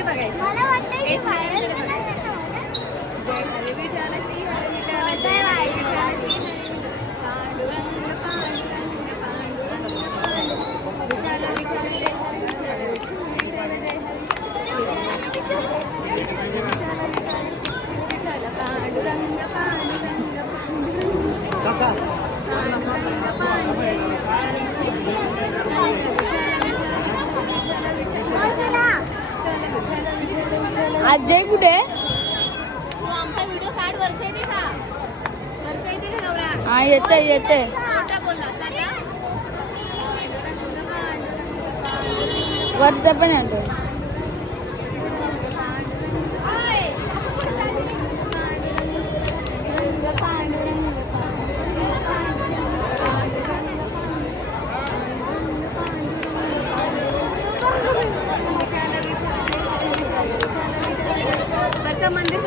इकडे बघायचं. मला वाटतं की एक बाहेर मिनिट इकडे बघायचं. जय हरी विठ्ठल श्री हरी विठ्ठल जय हरी विठ्ठल श्री हरी विठ्ठल. पांडुरंग पांडुरंग पांडुरंग पांडुरंग विठ्ठल विठ्ठल जय हरी विठ्ठल विठ्ठल जय हरी विठ्ठल पांडुरंग पांडुरंग आजय कुठे आहे? तू आमचा व्हिडिओ काढ. वरचा येते का? वरचा येते का गौरा? हा येते येते. मोठा बोलला काका. वरचा पण येतो. वरचं मंदिर